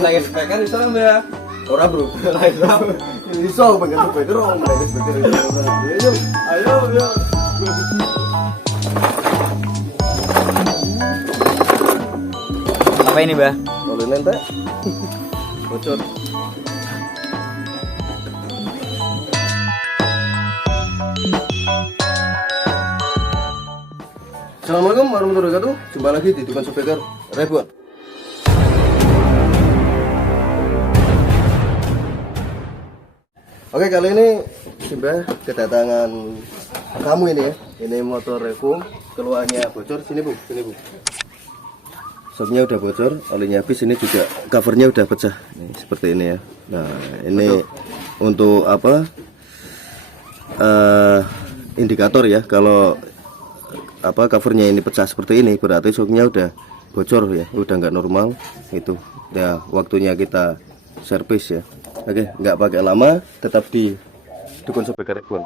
naik speaker bisa ya. Ora bro, naik berapa? Bisa pengen speaker orang naik speaker. Ayo, ayo. Apa ini, Mbah? Kalau nanti bocor. Assalamualaikum warahmatullahi wabarakatuh. Jumpa lagi di Tukang Speaker Ribuan. Oke, kali ini Simbah kedatangan kamu ini ya. Ini motor Revo, keluarnya bocor. Sini bu, sini bu. Soknya udah bocor, olinya habis. Ini juga covernya udah pecah. Nih, seperti ini ya. Nah, ini untuk apa? Indikator ya. Kalau apa covernya ini pecah seperti ini, berarti soknya udah bocor ya, udah nggak normal. Itu ya waktunya kita servis ya. Oke, nggak pakai lama, tetap di Dukun Speaker Ribuan.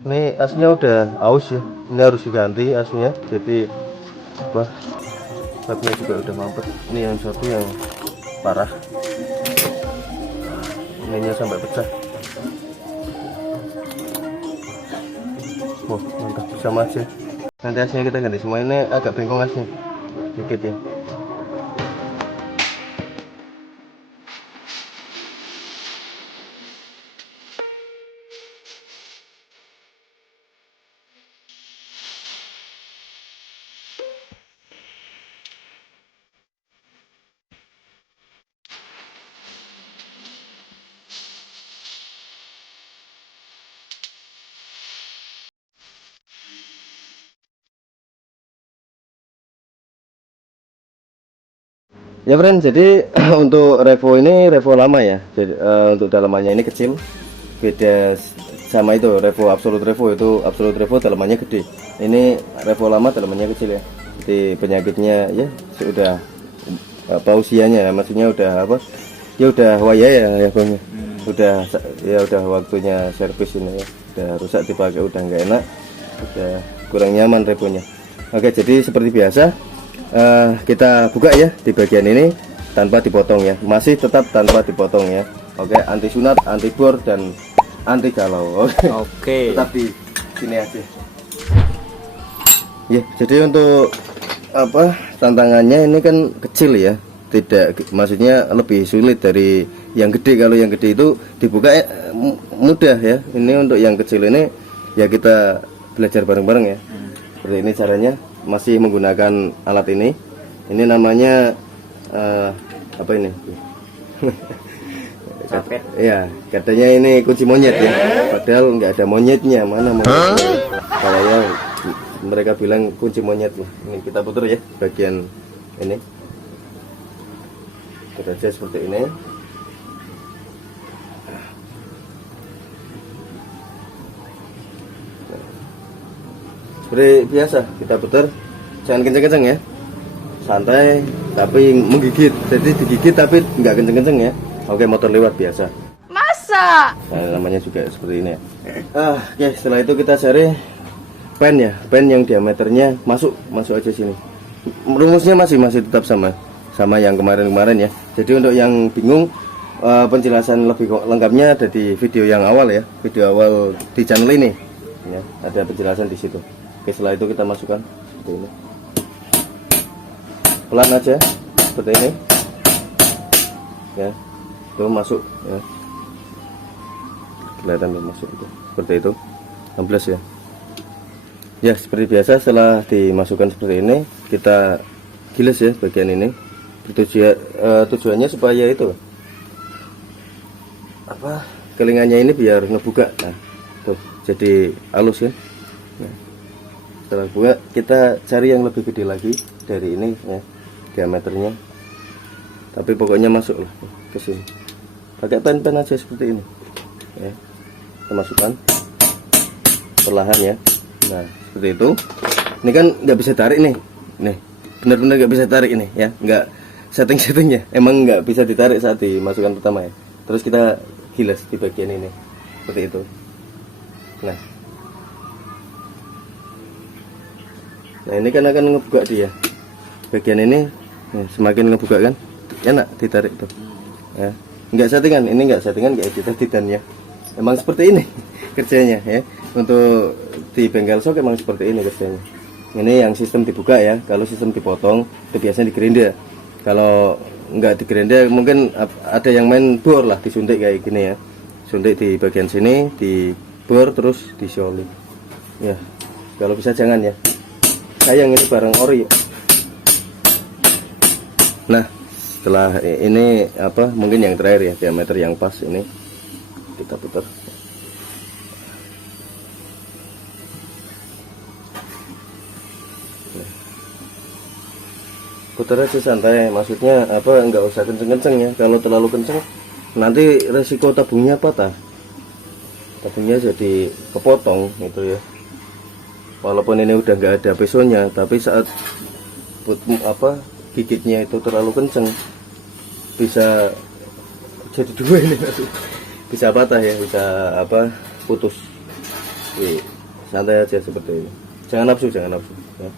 Ini asnya udah aus ya, ini harus diganti asnya. Jadi apa, babnya juga udah mampet. Ini yang satu yang parah, ininya sampai pecah. Wah, mantap, bisa aja. Nanti asnya kita ganti semua. Ini agak bengkong asnya dikit ya. Ya friend, jadi untuk Revo ini Revo lama ya. Jadi untuk dalamannya ini kecil, beda sama itu Revo Absolute Revo. Itu Absolute Revo dalamannya gede. Ini Revo lama dalamannya kecil ya. Jadi penyakitnya ya sudah apa usianya, maksudnya udah apa? Ya udah waya ya bang. Udah waktunya servis ini ya. Udah rusak dipakai, udah nggak enak, udah kurang nyaman Revonya. Oke, jadi seperti biasa. Kita buka ya di bagian ini tanpa dipotong ya, masih tetap tanpa dipotong ya. Oke, anti sunat, anti bor dan anti galau. Oke. Tetap di sini aja. Ya, jadi untuk apa tantangannya ini kan kecil ya, tidak, maksudnya lebih sulit dari yang gede. Kalau yang gede itu dibuka mudah ya. Ini untuk yang kecil ini ya kita belajar bareng-bareng ya. Seperti ini caranya. Masih menggunakan alat ini namanya apa ini? Ya, katanya ini kunci monyet ya, padahal nggak ada monyetnya. Mana monyetnya? Kayaknya mereka bilang kunci monyet lah. Ini kita putar ya bagian ini, kita aja seperti ini. Seperti biasa kita putar, jangan kenceng-kenceng ya, santai tapi menggigit. Jadi digigit tapi nggak kenceng-kenceng ya. Oke, motor lewat biasa. Masa? Nah, namanya juga seperti ini ya. Oke, setelah itu kita cari pen ya, pen yang diameternya masuk aja sini. Rumusnya masih tetap sama yang kemarin ya. Jadi untuk yang bingung, penjelasan lebih lengkapnya ada di video yang awal ya, video awal di channel ini ya, ada penjelasan di situ. Oke, setelah itu kita masukkan seperti ini. pelan aja seperti ini ya, itu masuk ya, kelihatan masuk itu seperti itu, amplas ya. Ya seperti biasa setelah dimasukkan seperti ini kita giles ya bagian ini. Tujuannya supaya itu apa, kelingannya ini biar ngebuka. Nah tuh jadi halus ya. Nah, setelah buka kita cari yang lebih gede lagi dari ini ya, diameternya, tapi pokoknya masuk lah ke sini, pakai pen aja seperti ini ya, kita masukkan perlahan ya. Nah seperti itu. Ini kan nggak bisa tarik nih, benar-benar nggak bisa tarik ini ya, nggak settingnya emang nggak bisa ditarik saat dimasukkan pertama ya. Terus kita giles di bagian ini seperti itu. Nah ini kan akan ngebuka dia bagian ini ya, semakin ngebuka kan enak ditarik tuh ya. Nggak settingan, ini nggak settingan, nggak editan ya, emang seperti ini kerjanya ya. Untuk di bengkel sok emang seperti ini kerjanya. Ini yang sistem dibuka ya, kalau sistem dipotong itu biasanya digerinda. Kalau nggak digerinda mungkin ada yang main bor lah, disuntik kayak gini ya, suntik di bagian sini, di bor terus disoli ya. Kalau bisa jangan ya, sayang ini barang ori. Nah setelah ini apa, mungkin yang terakhir ya, diameter yang pas ini kita putar. Putar aja santai, maksudnya apa, nggak usah kenceng-kenceng ya. Kalau terlalu kenceng nanti resiko tabungnya patah, tabungnya jadi kepotong itu ya. Walaupun ini udah nggak ada pesonya, tapi saat apa gigitnya itu terlalu kenceng bisa jadi dua ini, bisa patah ya, bisa apa, putus. Santai aja seperti ini, jangan nafsu ya.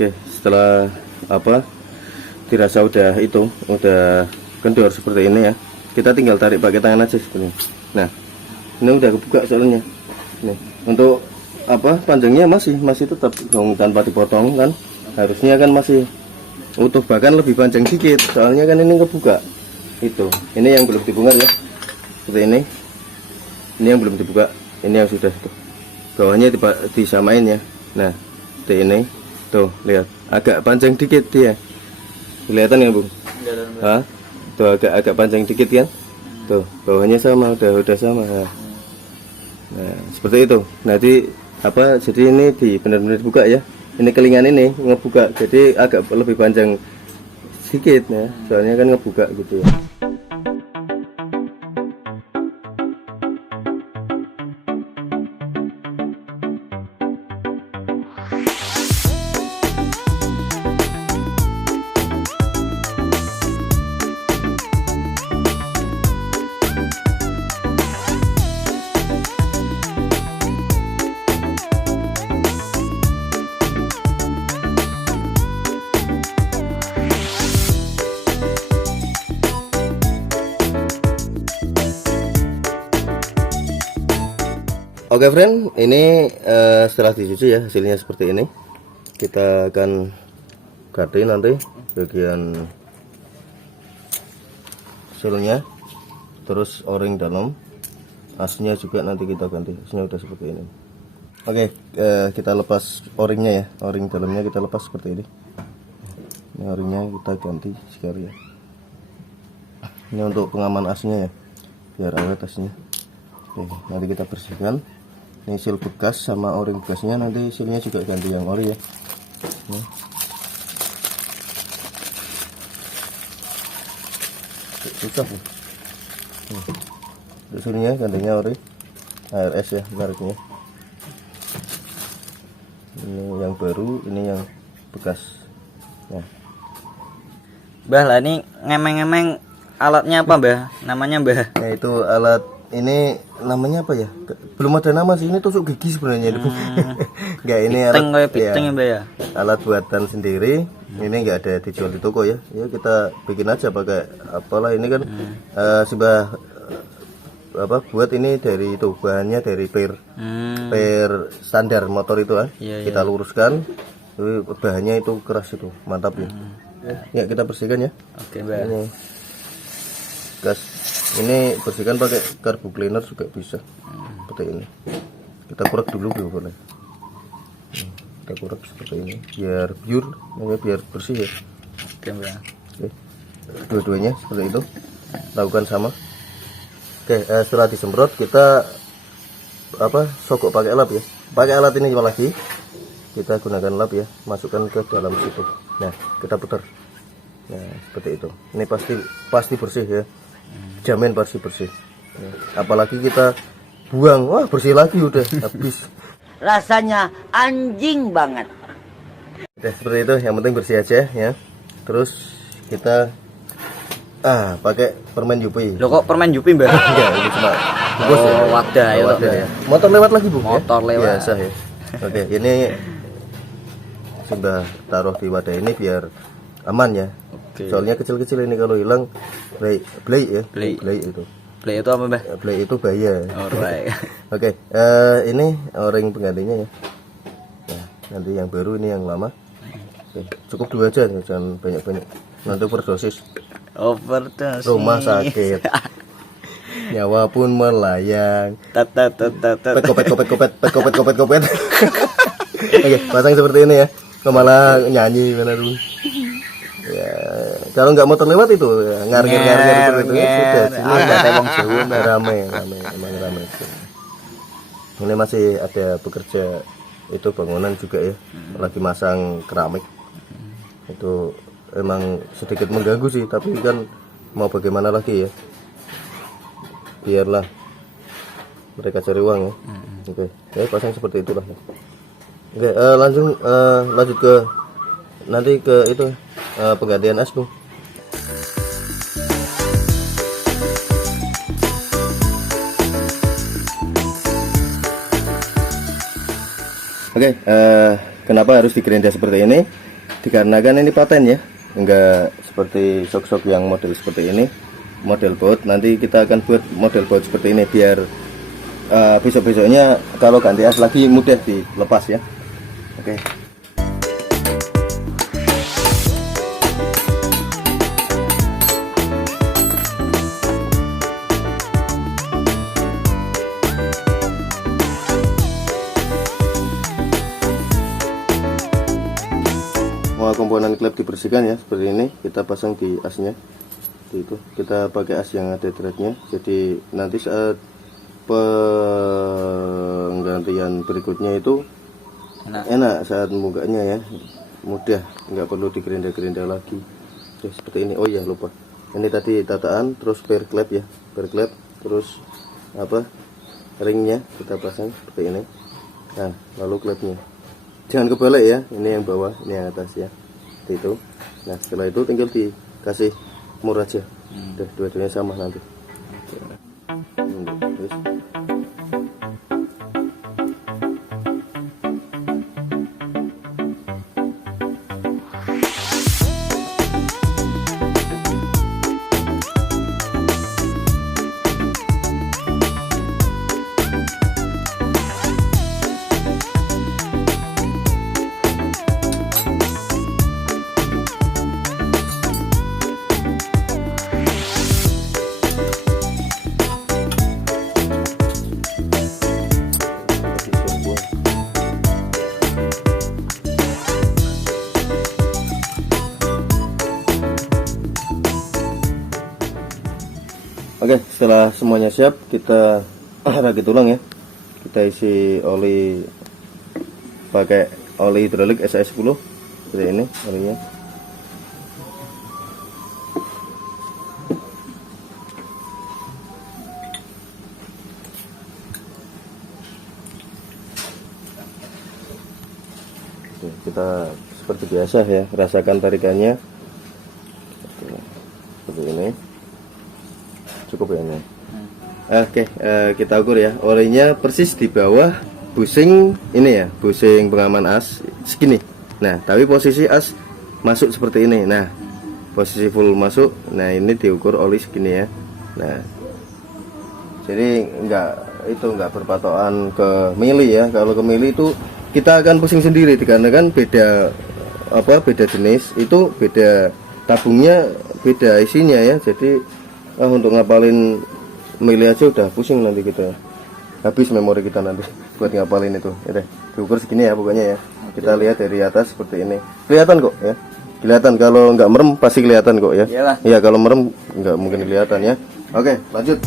Oke, setelah apa dirasa udah kendor seperti ini ya, kita tinggal tarik pakai tangan aja seperti ini. Nah ini udah kebuka soalnya. Nih untuk apa, panjangnya masih tetap dong, tanpa dipotong kan, harusnya kan masih utuh, bahkan lebih panjang dikit, soalnya kan ini kebuka. Itu ini yang belum dibongkar ya, seperti ini yang belum dibuka, ini yang sudah tuh, bawahnya disamain ya. Nah seperti ini tuh, lihat agak panjang dikit dia, kelihatan ya Bung? Hah? Tuh agak panjang dikit kan, tuh bawahnya sama, udah sama. Nah seperti itu. Nanti apa, jadi ini benar-benar dibuka ya, ini kelingan ini ngebuka, jadi agak lebih panjang sedikit ya, soalnya kan ngebuka gitu ya. Oke friend, ini setelah dicuci ya, hasilnya seperti ini. Kita akan ganti nanti bagian selnya, terus o-ring dalam, asnya juga nanti kita ganti, asnya udah seperti ini. Oke, kita lepas o-ringnya ya, o-ring dalamnya kita lepas seperti ini. Ini o-ringnya kita ganti sekali ya. Ini untuk pengaman asnya ya, biar awet asnya. Oke, nanti kita bersihkan. Ini seal bekas sama o-ring bekasnya, nanti sealnya juga ganti yang ori ya. Nah. Susah nih. Untuk sealnya gantinya ori ARS ya mereknya. Ini yang baru, ini yang bekas. Nah. Mbah lah, ini ngemeng-ngemeng alatnya apa Mbah? Namanya Mbah? Nah itu alat, ini namanya apa ya? Belum ada nama sih, ini tusuk gigi sebenarnya. Enggak, ini alat piteng ya Mbah ya? Alat buatan sendiri. Ini enggak ada dijual di toko ya. Ya kita bikin aja pakai apalah, ini kan sebuah apa, buat ini dari itu, bahannya dari per standar motor itu kan. Iya, kita luruskan, Tapi bahannya itu keras itu, mantap ya. Ya kita bersihkan ya. Oke, Mbah. Ini gas. Ini bersihkan pakai carbo cleaner juga bisa. Seperti ini. Kita kurak dulu juga boleh. Kita kurak seperti ini biar pure, biar bersih ya. Oke, Mbah. Oke. Dua-duanya seperti itu. Lakukan sama. Oke, setelah disemprot kita sogok pakai lap ya. Pakai alat ini lagi. Kita gunakan lap ya, masukkan ke dalam situ. Nah, kita putar. Nah, seperti itu. Ini pasti bersih ya. Jamin pasti bersih. Nah, apalagi kita buang, wah bersih lagi udah habis. Rasanya anjing banget. Oke, seperti itu. Yang penting bersih aja ya. Terus kita pakai permen Yupi. Loh kok permen Yupi, Mbah? Enggak, ini cuma bungkus ya. Wadah ya, Wadah ya. Motor lewat lagi, Bu. Motor lewat. Biasa ya. Oke, ini sudah taruh di wadah ini biar aman ya. Oke. Soalnya kecil-kecil ini kalau hilang blei ya. Blei. Blei itu. Play itu apa, Mbah? Blei itu bahaya. Alright. Oke, ini o-ring penggantinya ya. Nah, nanti yang baru ini yang lama. Oke, cukup 2 aja, jangan banyak-banyak. Nanti overdosis. Overdose. Rumah sakit. Nyawa pun melayang. Tat. Kopet. Oke, pasang seperti ini ya. Malah nyanyi benar pun. Ya, kalau nggak mau terlewat itu ya, ngarger seperti itu ya, sudah. Sini nggak ada wong Jawa, rame, emang rame. Ini masih ada pekerja itu bangunan juga ya, lagi masang keramik. Itu emang sedikit mengganggu sih, tapi kan mau bagaimana lagi ya. Biarlah mereka cari uang ya. Oke, ya pasang seperti itulah. Oke, langsung lanjut ke nanti ke itu penggantian as, Bung. Oke, kenapa harus digerinda seperti ini? Dikarenakan ini paten ya, enggak seperti sok-sok yang model seperti ini, model baut. Nanti kita akan buat model baut seperti ini biar besok-besoknya kalau ganti as lagi mudah dilepas ya. Oke. Semua komponen klep dibersihkan ya, seperti ini. Kita pasang di asnya. Itu kita pakai as yang ada threadnya. Jadi nanti saat penggantian berikutnya itu enak saat membukanya ya, mudah, nggak perlu digerinda-gerinda lagi. Oke, seperti ini. Oh iya, lupa, ini tadi tataan, terus pair klep ya, pair klep, terus ringnya kita pasang seperti ini. Nah, lalu klepnya jangan kebalik ya, ini yang bawah, ini yang atas ya, seperti itu. Nah, setelah itu tinggal dikasih mur aja, udah dua-duanya sama nanti. Terus oke, setelah semuanya siap, kita rakit ulang ya. Kita isi oli pakai oli hidrolik SAS10 seperti ini olinya. Oke, kita seperti biasa ya, rasakan tarikannya seperti ini. Cukup ya ini. Oke, kita ukur ya. Olinya persis di bawah busing ini ya, busing pengaman as segini. Nah, tapi posisi as masuk seperti ini. Nah, posisi full masuk. Nah, ini diukur oli segini ya. Nah, jadi enggak berpatokan ke mili ya. Kalau ke mili itu kita akan pusing sendiri dikarenakan beda beda jenis itu, beda tabungnya, beda isinya ya. Jadi untuk ngapalin mili aja udah pusing, nanti kita habis memori kita nanti buat ngapalin itu. Ya deh, diukur segini ya pokoknya ya. Kita lihat dari atas seperti ini, kelihatan kok ya, kelihatan. Kalau nggak merem pasti kelihatan kok ya. Iyalah. Iya, kalau merem nggak mungkin kelihatan ya. Oke, lanjut.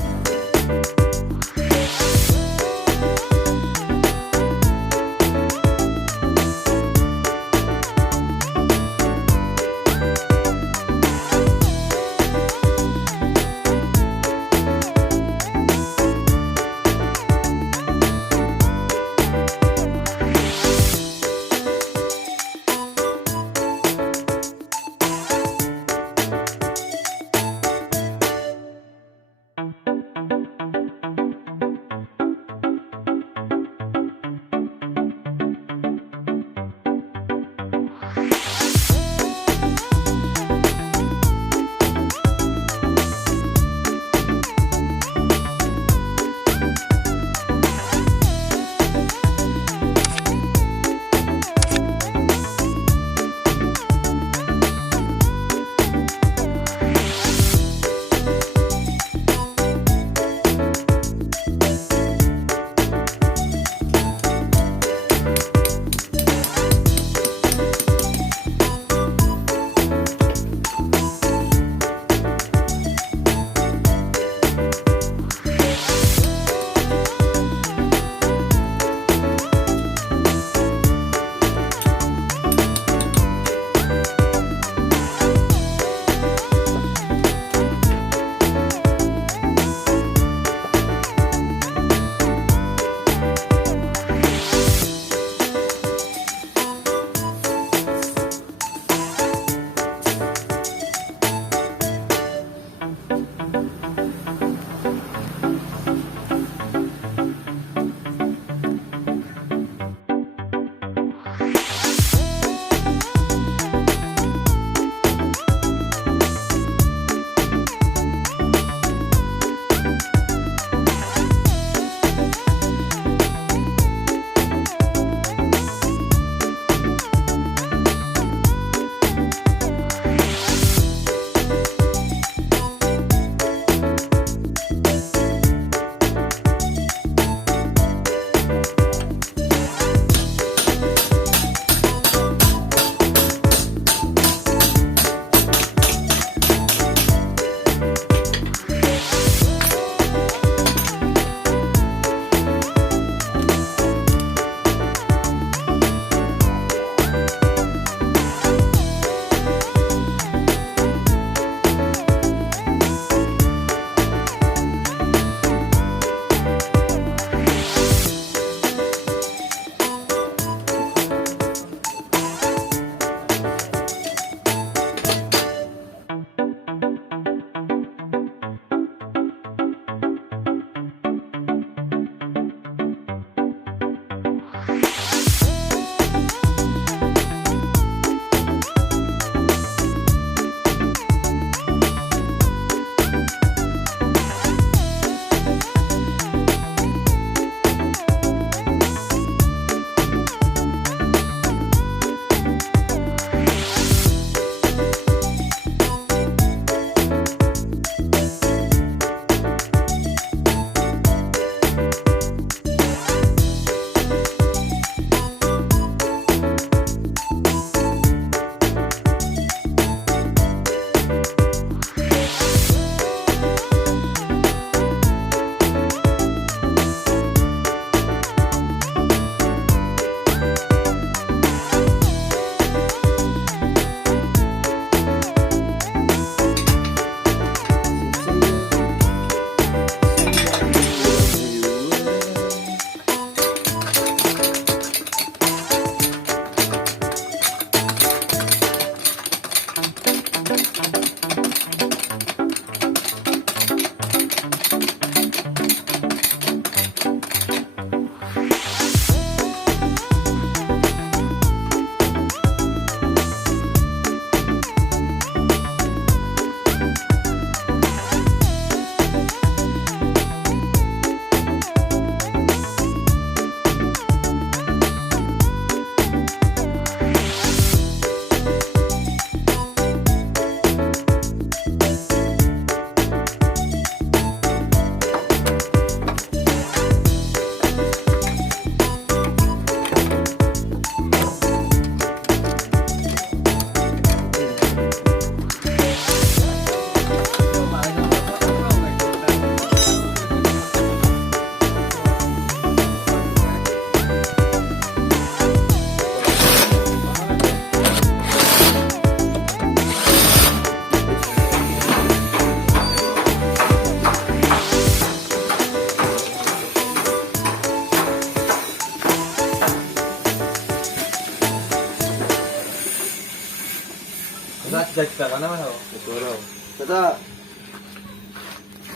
Jajak mana Mas? Dorong. Kita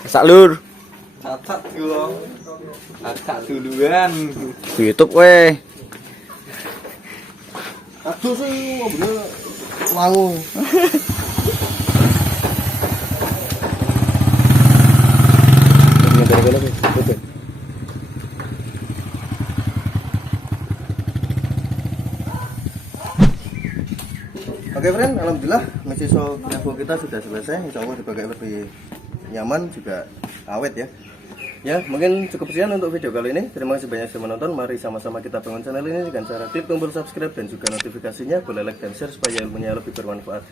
Sak lur. Cacat gua. Agak duluan. Di YouTube weh. aduh sih bener wangu. Oke friend, alhamdulillah misi show Revo kita sudah selesai. Insya Allah dipakai lebih nyaman juga awet ya. Ya mungkin cukup sekian untuk video kali ini. Terima kasih banyak sudah menonton. Mari sama-sama kita bangun channel ini dengan cara klik tombol subscribe dan juga notifikasinya. Boleh like dan share supaya ilmunya lebih bermanfaat.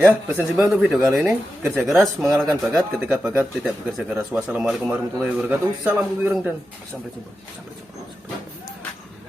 Ya pesan simpel untuk video kali ini, kerja keras mengalahkan bakat ketika bakat tidak bekerja keras. Wassalamualaikum warahmatullahi wabarakatuh. Salam kurireng dan sampai jumpa.